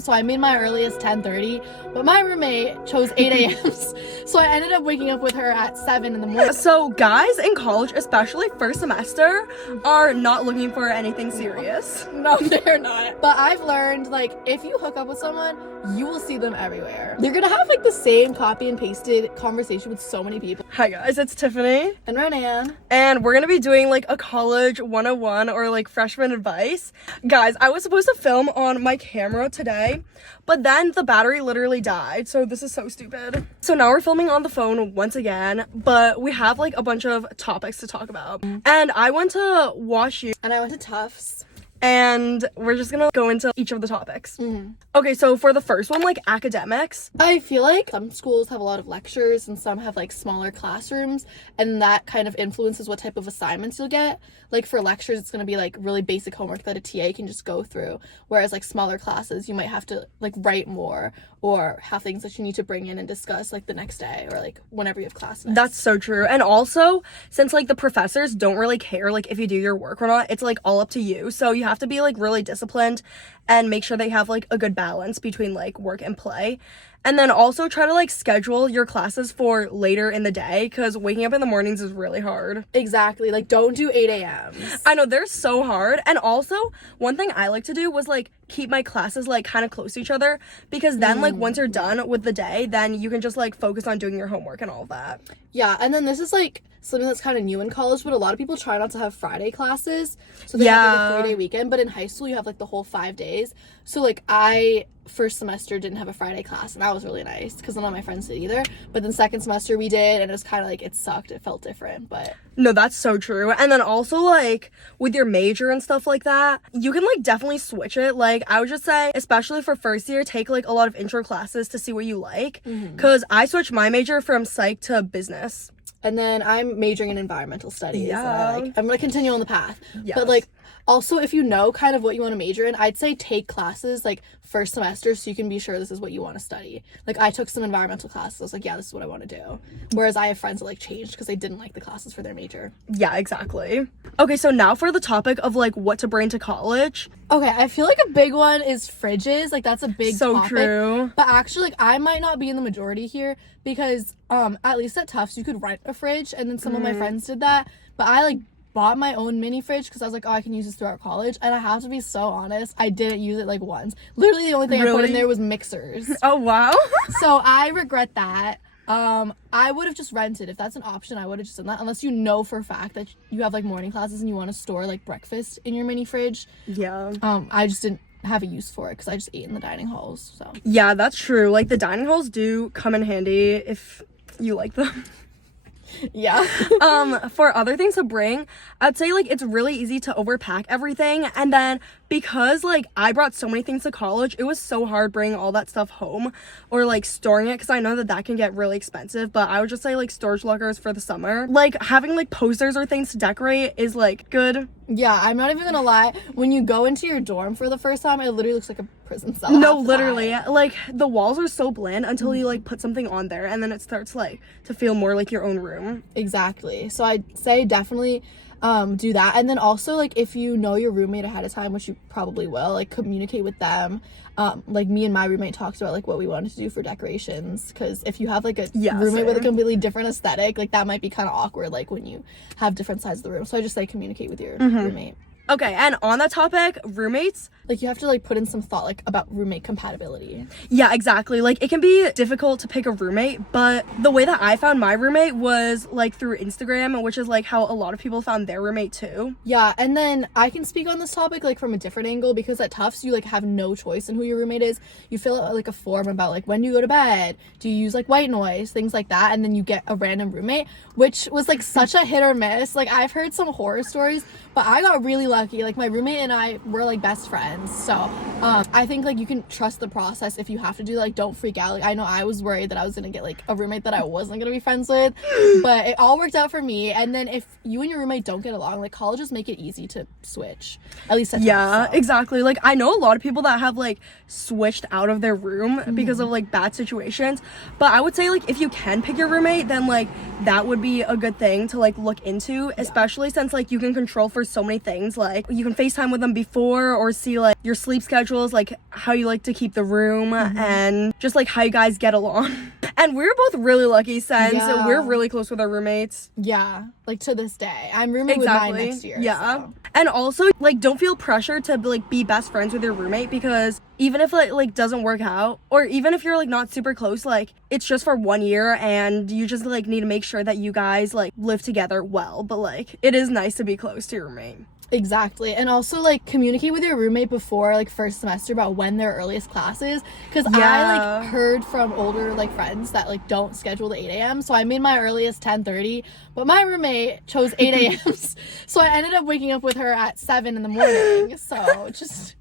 So I made my earliest 10:30, but my roommate chose 8 a.m. So I ended up waking up with her at 7 in the morning. So guys in college, especially first semester, are not looking for anything serious. No, they're not. But I've learned, like, if you hook up with someone, you will see them everywhere. You're gonna have, like, the same copy and pasted conversation with so many people. Hi guys, it's Tiffany. And Renan. And we're gonna be doing, like, a college 101 or, like, freshman advice. Guys, I was supposed to film on my camera today, but then the battery literally died, so this is so stupid. So now we're filming on the phone once again, but we have, like, a bunch of topics to talk about. And I went to Wash U. And I went to Tufts. And we're just gonna go into each of the topics. Okay, so for the first one, like academics. I feel like some schools have a lot of lectures and some have like smaller classrooms, and that kind of influences what type of assignments you'll get. Like for lectures, it's gonna be like really basic homework that a TA can just go through, whereas like smaller classes, you might have to like write more or have things that you need to bring in and discuss like the next day or like whenever you have class next. That's so true. And also, since like the professors don't really care like if you do your work or not, it's like all up to you. So you have to be like really disciplined and make sure they have like a good balance between like work and play. And then also try to like schedule your classes for later in the day, because waking up in the mornings is really hard. Exactly. Like don't do 8 a.m. I know, they're so hard. And also one thing I like to do was like keep my classes like kind of close to each other, because then like once you're done with the day, then you can just like focus on doing your homework and all of that. Yeah, and then this is like something that's kind of new in college, but a lot of people try not to have Friday classes, so they have like a 3-day weekend. But in high school you have like the whole 5 days. So like I first semester didn't have a Friday class, and that was really nice because none of my friends did either. But then second semester we did, and it was kind of like it sucked. It felt different, but no, that's so true. And then also like with your major and stuff like that, you can like definitely switch it. Like I would just say, especially for first year, take like a lot of intro classes to see what you like, because I switched my major from psych to business. And then I'm majoring in environmental studies. Yeah. And I'm going to continue on the path. Yes. But, like, also, if you know kind of what you want to major in, I'd say take classes, like, first semester so you can be sure this is what you want to study. Like, I took some environmental classes. I was like, yeah, this is what I want to do. Whereas I have friends that, like, changed because they didn't like the classes for their major. Yeah, exactly. Okay, so now for the topic of, like, what to bring to college. Okay, I feel like a big one is fridges. Like, that's a big topic. True. But actually, like, I might not be in the majority here because, at least at Tufts, you could rent a fridge, and then some of my friends did that. But I, like, bought my own mini fridge because I was like, oh, I can use this throughout college. And I have to be so honest, I didn't use it, like, once. Literally, the only thing I put in there was mixers. Oh, wow. So, I regret that. I would have just rented. If that's an option, I would have just done that, unless you know for a fact that you have like morning classes and you want to store like breakfast in your mini fridge. Yeah. I just didn't have a use for it because I just ate in the dining halls. So Yeah, that's true. Like the dining halls do come in handy if you like them. yeah. For other things to bring, I'd say like it's really easy to overpack everything, and then because like I brought so many things to college, it was so hard bringing all that stuff home or like storing it, because I know that can get really expensive. But I would just say like storage lockers for the summer. Like having like posters or things to decorate is like good. Yeah, I'm not even gonna lie, when you go into your dorm for the first time, it literally looks like a prison cell. No, literally, like the walls are so bland until you like put something on there, and then it starts like to feel more like your own room. Exactly. So I'd say definitely do that. And then also, like, if you know your roommate ahead of time, which you probably will, like, communicate with them. Like me and my roommate talked about like what we wanted to do for decorations, because if you have like a roommate with a completely different aesthetic, like that might be kind of awkward, like when you have different sides of the room. So I just say communicate with your roommate. Okay, and on that topic, roommates, like you have to like put in some thought like about roommate compatibility. Yeah, exactly. Like it can be difficult to pick a roommate, but the way that I found my roommate was like through Instagram, which is like how a lot of people found their roommate too. Yeah, and then I can speak on this topic like from a different angle, because at Tufts you like have no choice in who your roommate is. You fill out like a form about like when do you go to bed, do you use like white noise, things like that, and then you get a random roommate, which was like such a hit or miss. Like I've heard some horror stories, but I got really lucky. Like my roommate and I were like best friends, so I think like you can trust the process. If you have to do that, like don't freak out. Like I know I was worried that I was gonna get like a roommate that I wasn't gonna be friends with, but it all worked out for me. And then if you and your roommate don't get along, like colleges make it easy to switch, at least at yeah times, so. Exactly. Like I know a lot of people that have like switched out of their room because of like bad situations, but I would say like if you can pick your roommate, then like that would be a good thing to like look into, especially since like you can control for so many things, like you can FaceTime with them before or see like your sleep schedules, like how you like to keep the room and just like how you guys get along. And we're both really lucky since we're really close with our roommates. Yeah, like to this day. I'm rooming with mine next year. Yeah. So. And also, like, don't feel pressure to like be best friends with your roommate, because even if it like doesn't work out, or even if you're like not super close, like it's just for 1 year and you just like need to make sure that you guys like live together well. But like it is nice to be close to your roommate. Exactly. And also like communicate with your roommate before like first semester about when their earliest class is, because I like heard from older like friends that like don't schedule the 8 a.m. so I made my earliest 10:30, but my roommate chose 8 a.m. so I ended up waking up with her at 7 in the morning. So just,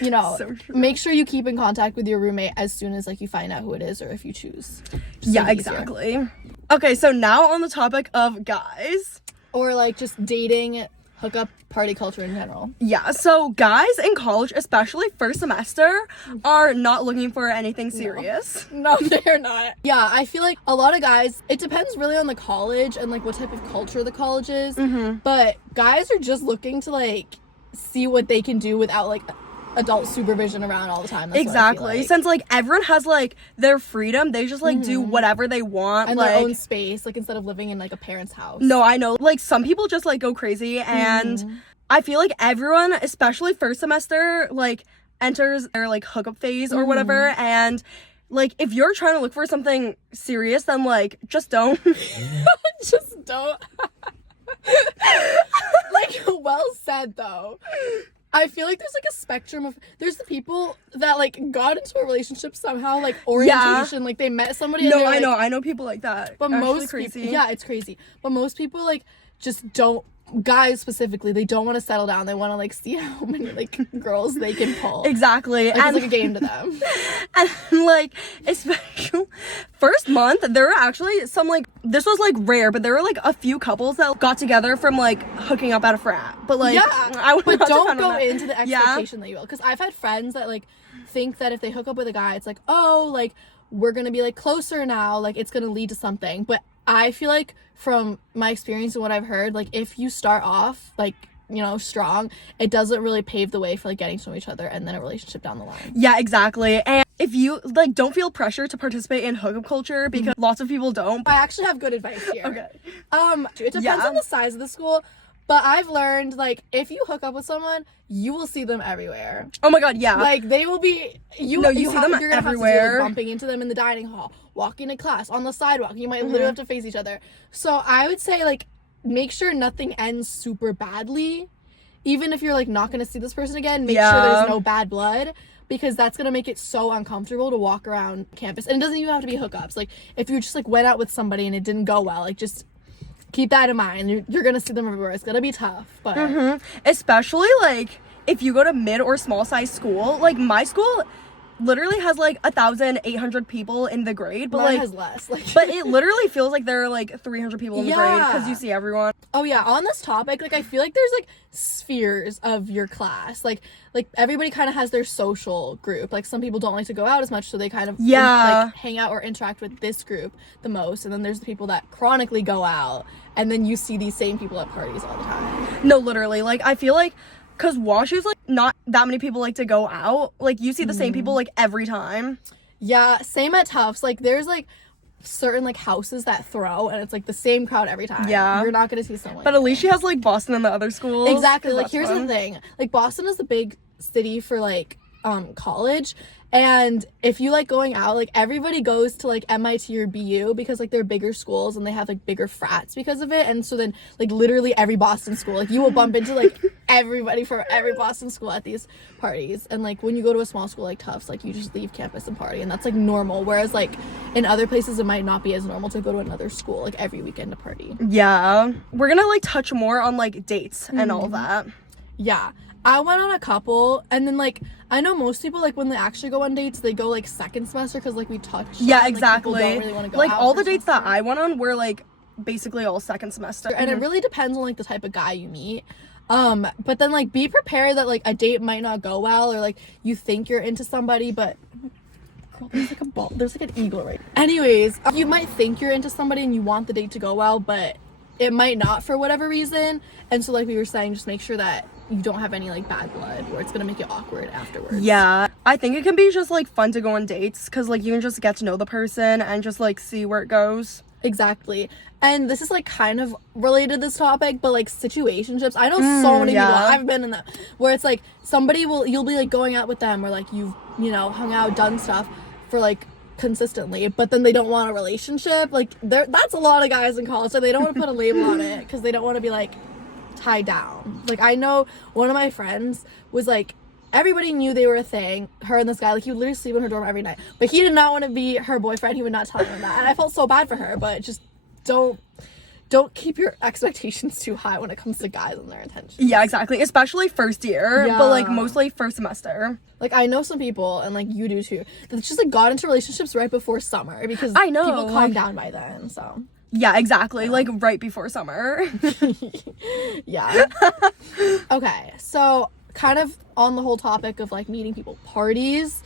you know, make sure you keep in contact with your roommate as soon as like you find out who it is, or if you choose. Yeah, exactly. Okay, so now on the topic of guys, or like just dating, hookup, party culture in general. Yeah, so guys in college, especially first semester, are not looking for anything serious. No, they're not. Yeah, I feel like a lot of guys, it depends really on the college and like what type of culture the college is, but guys are just looking to like see what they can do without like adult supervision around all the time. That's exactly. like. Since like everyone has like their freedom, they just like do whatever they want and like their own space, like instead of living in like a parent's house. No, I know, like some people just like go crazy, and I feel like everyone, especially first semester, like enters their like hookup phase or whatever, and like if you're trying to look for something serious, then like just don't. Just don't. Like, well said though. I feel like there's like a spectrum of, there's the people that like got into a relationship somehow, like orientation, like they met somebody. No, and I know people like that. But most crazy. people, yeah, it's crazy. But most people like just don't, guys specifically, they don't want to settle down. They want to like see how many like girls they can pull. Exactly. Like, and it's like a game to them. And like especially first month, there were actually some like, this was like rare, but there were like a few couples that got together from like hooking up at a frat. But like but don't go into the expectation that you will, because I've had friends that like think that if they hook up with a guy, it's like, oh, like we're gonna be like closer now, like it's gonna lead to something. But I feel like from my experience and what I've heard, like if you start off like, you know, strong, it doesn't really pave the way for like getting to know each other and then a relationship down the line. Yeah, exactly. And if you like, don't feel pressure to participate in hookup culture, because lots of people don't. I actually have good advice here. Okay. It depends on the size of the school, but I've learned like if you hook up with someone, you will see them everywhere. Oh my god, yeah. Like they will be you see them you're gonna everywhere. Have to deal with bumping into them in the dining hall, walking to class, on the sidewalk. You might literally have to face each other. So I would say like make sure nothing ends super badly. Even if you're like not gonna see this person again, make sure there's no bad blood, because that's gonna make it so uncomfortable to walk around campus. And it doesn't even have to be hookups. Like if you just like went out with somebody and it didn't go well, like just keep that in mind. You're gonna see them everywhere. It's gonna be tough, but especially like if you go to mid or small size school, like my school literally has like 1,800 people in the grade, but mine like has less. Like, but it literally feels like there are like 300 people in the grade, because you see everyone. Oh yeah, on this topic, like I feel like there's like spheres of your class. Like everybody kind of has their social group. Like some people don't like to go out as much, so they kind of like hang out or interact with this group the most. And then there's the people that chronically go out, and then you see these same people at parties all the time. No, literally, like I feel like because WashU's like not that many people like to go out, like you see the same people like every time. Yeah, same at Tufts. Like there's like certain like houses that throw, and it's like the same crowd every time. Yeah, you're not gonna see someone. But at least she has like Boston and the other schools. Exactly. Like here's the thing, like Boston is the big city for like college, and if you like going out, like everybody goes to like MIT or BU because like they're bigger schools and they have like bigger frats because of it. And so then like literally every Boston school, like you will bump into like everybody from every Boston school at these parties. And like when you go to a small school like Tufts, like you just leave campus and party, and that's like normal. Whereas like in other places it might not be as normal to go to another school like every weekend to party. Yeah, we're gonna like touch more on like dates and all that. Yeah, I went on a couple, and then like I know most people like when they actually go on dates, they go like second semester because like we touched. Yeah, exactly. Like, people don't really want to go like out all the dates that I went on were like basically all second semester, and it really depends on like the type of guy you meet. But then like be prepared that like a date might not go well, or like you think you're into somebody, but girl, there's like a ball, there's like an eagle right. Anyways, you might think you're into somebody and you want the date to go well, but it might not for whatever reason. And so like we were saying, just make sure that you don't have any like bad blood where it's gonna make it awkward afterwards. Yeah, I think it can be just like fun to go on dates because like you can just get to know the person and just like see where it goes. Exactly. And this is like kind of related to this topic, but like situationships, I know so many people, I've been in them, where it's like you'll be like going out with them, or like you've, you know, hung out, done stuff for like consistently, but then they don't want a relationship. Like that's a lot of guys in college, so they don't want to put a label on it because they don't want to be like tied down. Like I know one of my friends was like, everybody knew they were a thing, her and this guy, like he would literally sleep in her dorm every night, but he did not want to be her boyfriend. He would not tell her that, and I felt so bad for her. But just don't keep your expectations too high when it comes to guys and their intentions. Yeah, exactly, especially first year, but like mostly first semester. Like I know some people, and like you do too, that just like got into relationships right before summer because I know people calm down by then. So yeah, exactly, like right before summer. Yeah. Okay, so kind of on the whole topic of like meeting people, parties,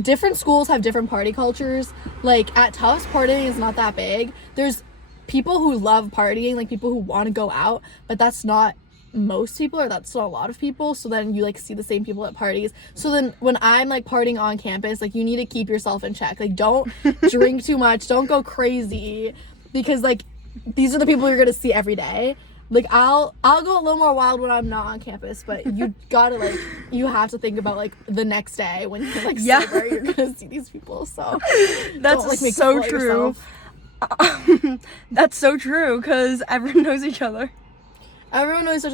different schools have different party cultures. Like at Tufts, partying is not that big. There's people who love partying, like people who want to go out, but that's not most people, or that's not a lot of people. So then you like see the same people at parties. So then when I'm like partying on campus, like you need to keep yourself in check. Like don't drink too much, don't go crazy, because like these are the people you're gonna see every day. Like I'll go a little more wild when I'm not on campus, but you gotta like, you have to think about like the next day when you're like sober, you're gonna see these people. So that's like, make so true. That's so true, because everyone knows each other. Everyone knows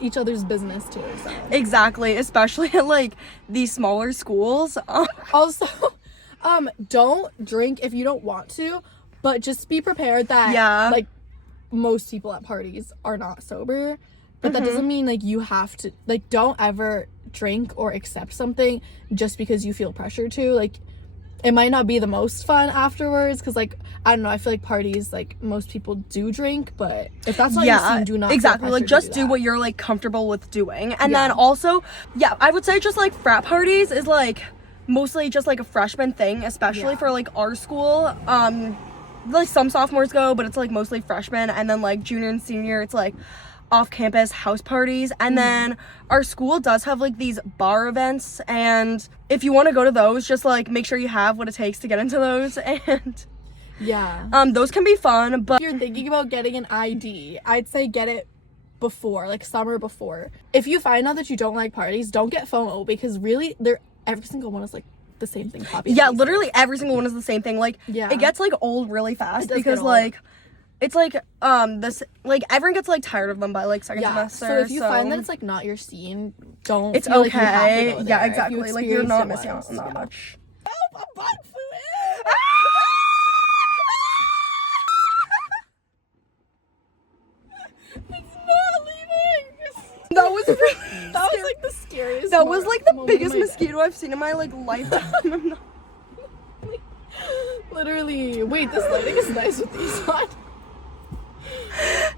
each other's business too. So exactly, especially at like these smaller schools. Also, don't drink if you don't want to, but just be prepared that like most people at parties are not sober, but that doesn't mean like you have to, like, don't ever drink or accept something just because you feel pressure to. Like it might not be the most fun afterwards, because like I don't know, I feel like parties, like most people do drink, but if that's not your scene, do not exactly, like just do what you're like comfortable with doing. And then also I would say just like frat parties is like mostly just like a freshman thing, especially for like our school. Like some sophomores go, but it's like mostly freshmen, and then like junior and senior it's like off-campus house parties. And then our school does have like these bar events, and if you want to go to those, just like make sure you have what it takes to get into those. And those can be fun, but if you're thinking about getting an ID, I'd say get it before, like summer before. If you find out that you don't like parties, don't get FOMO, because really every single one is like the same thing. Literally every single one is the same thing. Like it gets like old really fast, because like it's like this, like everyone gets like tired of them by like second semester. So if you find that it's like not your scene, don't, it's feel okay, like you have to go there. exactly, like you're not missing out on that much. Oh, a bug flew in. It's not leaving. That was really that was like the scariest. That was like the biggest moment mosquito I've seen in my like lifetime. Literally. Wait, this lighting is nice with these on.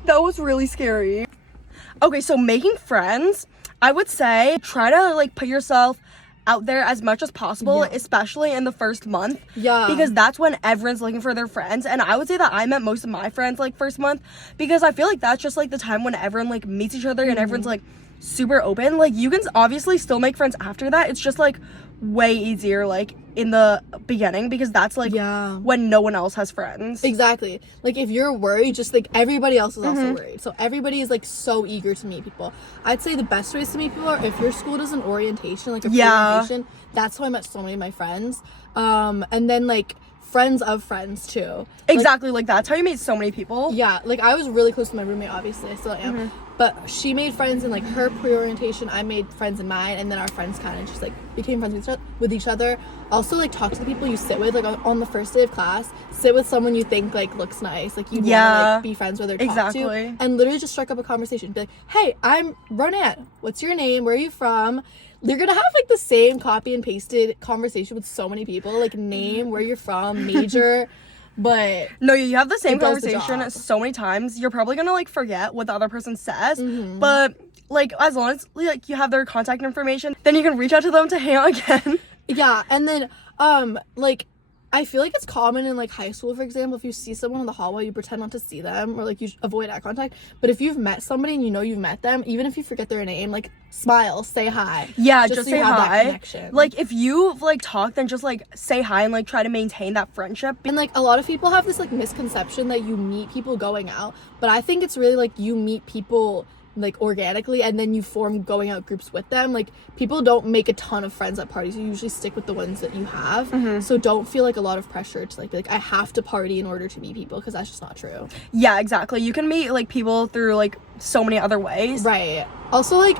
That was really scary. Okay, so making friends, I would say try to like put yourself out there as much as possible, especially in the first month. Because that's when everyone's looking for their friends. And I would say that I met most of my friends like first month, because I feel like that's just like the time when everyone like meets each other and everyone's like super open. Like you can obviously still make friends after that. It's just like way easier like in the beginning, because that's like when no one else has friends. Exactly. Like if you're worried, just like everybody else is also worried, so everybody is like so eager to meet people. I'd say the best ways to meet people are if your school does an orientation, like a pre-orientation. That's how I met so many of my friends. And then like friends of friends too. Exactly, like that's how you meet so many people. Yeah, like I was really close to my roommate, obviously I still am, but she made friends in like her pre-orientation, I made friends in mine, and then our friends kind of just like became friends with each other. Also, like talk to the people you sit with, like on the first day of class, sit with someone you think like looks nice, like you want to like be friends with or talk to, and literally just strike up a conversation. Be like, hey, I'm Ronette, what's your name, where are you from? You're gonna have like the same copy and pasted conversation with so many people, like name, where you're from, major, but no, you have the same conversation so many times, you're probably gonna like forget what the other person says, but like as long as like you have their contact information, then you can reach out to them to hang out again. And then like I feel like it's common in like high school, for example, if you see someone in the hallway, you pretend not to see them, or like you avoid eye contact. But if you've met somebody and you know you've met them, even if you forget their name, like smile, say hi. Yeah, just so say you have hi. that connection. Like if you like talk, then just like say hi and like try to maintain that friendship. And like a lot of people have this like misconception that you meet people going out, but I think it's really like you meet people like organically and then you form going out groups with them. Like people don't make a ton of friends at parties. You usually stick with the ones that you have. So don't feel like a lot of pressure to like be like I have to party in order to meet people, because that's just not true. Yeah, exactly. You can meet like people through like so many other ways. Right. Also, like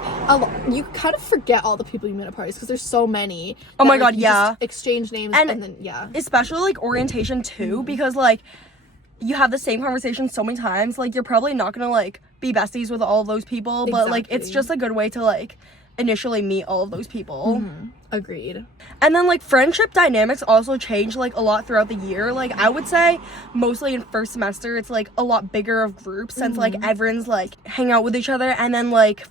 you kind of forget all the people you meet at parties because there's so many. Oh my that, God, like, you yeah. just exchange names and then yeah. Especially like orientation too, because like you have the same conversation so many times. Like you're probably not gonna like be besties with all of those people, but like it's just a good way to like initially meet all of those people. Agreed. And then like friendship dynamics also change like a lot throughout the year. Like I would say mostly in first semester it's like a lot bigger of groups, since like everyone's like hang out with each other, and then like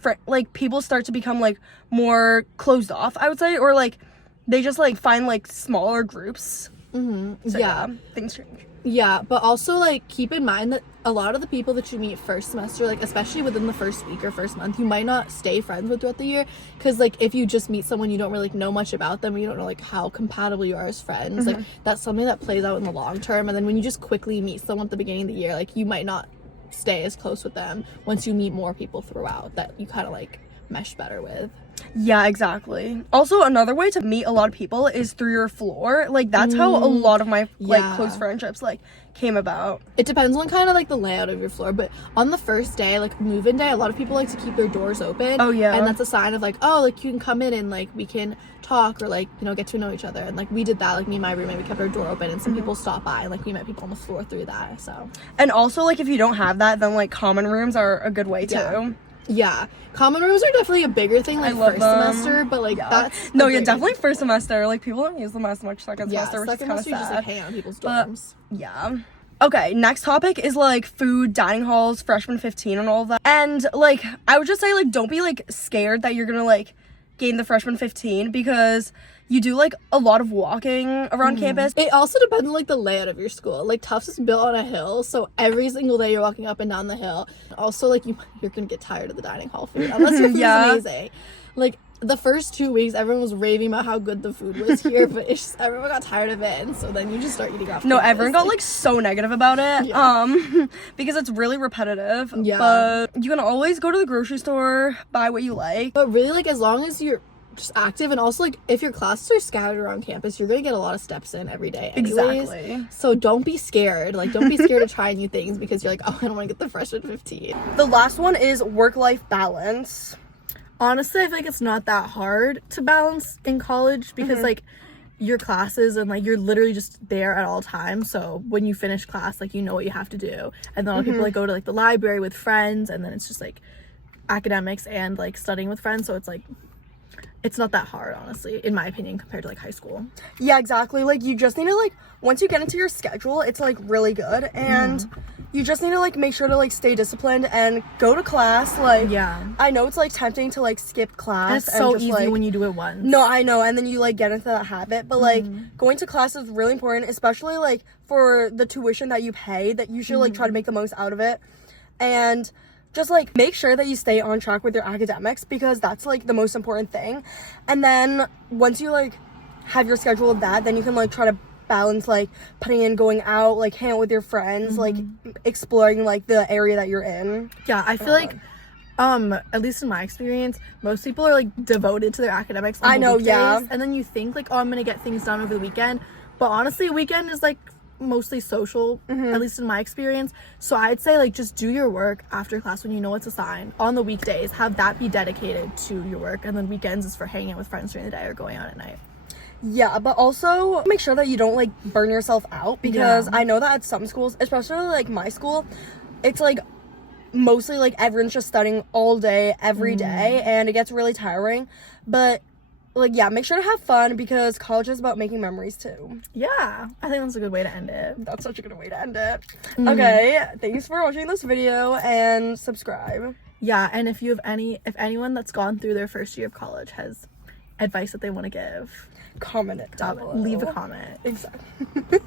people start to become like more closed off, I would say, or like they just like find like smaller groups. So, yeah, things change. Yeah, but also like keep in mind that a lot of the people that you meet first semester, like especially within the first week or first month, you might not stay friends with throughout the year, because like if you just meet someone you don't really know much about them, or you don't know like how compatible you are as friends, like that's something that plays out in the long term. And then when you just quickly meet someone at the beginning of the year, like you might not stay as close with them once you meet more people throughout that you kind of like mesh better with. Yeah, exactly. Also, another way to meet a lot of people is through your floor. Like that's how a lot of my like close friendships like came about. It depends on kind of like the layout of your floor, but on the first day, like move-in day, a lot of people like to keep their doors open. Oh yeah. And that's a sign of like, oh, like you can come in and like we can talk, or like, you know, get to know each other. And like we did that, like me and my roommate, we kept our door open, and some people stopped by and like we met people on the floor through that. So, and also like if you don't have that, then like common rooms are a good way too. Yeah, common rooms are definitely a bigger thing, like first semester, but like that's definitely first semester. Like people don't use them as much second semester, which is kind of sad. You just like hang out in people's dorms. Yeah. Okay, next topic is like food, dining halls, freshman 15 and all of that. And like I would just say like don't be like scared that you're gonna like gain the freshman 15, because you do like a lot of walking around campus. It also depends on like the layout of your school. Like Tufts is built on a hill, so every single day you're walking up and down the hill. Also, like you're gonna get tired of the dining hall food unless your food is amazing. Like the first 2 weeks, everyone was raving about how good the food was here, but it's just everyone got tired of it, and so then you just start eating off. No, campus. everyone got like so negative about it. Because it's really repetitive. Yeah. But you can always go to the grocery store, buy what you like. But really, like as long as you're just active, and also like if your classes are scattered around campus, you're gonna get a lot of steps in every day anyways. Exactly. So don't be scared. Like don't be scared to try new things because you're like, oh, I don't want to get the freshman 15. The last one is work-life balance. Honestly, I feel like it's not that hard to balance in college, because like your classes and like you're literally just there at all times. So when you finish class, like you know what you have to do. And then a lot of people like go to like the library with friends, and then it's just like academics and like studying with friends. So it's like it's not that hard, honestly, in my opinion, compared to like high school. Yeah, exactly. Like you just need to like, once you get into your schedule, it's like really good, and you just need to like make sure to like stay disciplined and go to class. Like I know it's like tempting to like skip class, and it's so just, easy like, when you do it once. No, I know, and then you like get into that habit, but like going to class is really important, especially like for the tuition that you pay, that you should like try to make the most out of it. And just like make sure that you stay on track with your academics, because that's like the most important thing. And then once you like have your schedule of that, then you can like try to balance like putting in going out, like hang out with your friends, like exploring like the area that you're in. Yeah, I feel like at least in my experience, most people are like devoted to their academics on the weekdays, and then you think like, oh, I'm gonna get things done over the weekend, but honestly weekend is like mostly social, at least in my experience. So I'd say like just do your work after class when you know what's assigned. On the weekdays, have that be dedicated to your work, and then weekends is for hanging out with friends during the day or going out at night. Yeah, but also make sure that you don't like burn yourself out, because I know that at some schools, especially like my school, it's like mostly like everyone's just studying all day every day, and it gets really tiring. But like, yeah, make sure to have fun, because college is about making memories too. Yeah, I think that's a good way to end it. That's such a good way to end it. Okay, thanks for watching this video, and subscribe. Yeah, and if anyone that's gone through their first year of college has advice that they want to give, Comment it down below. leave a comment. Exactly.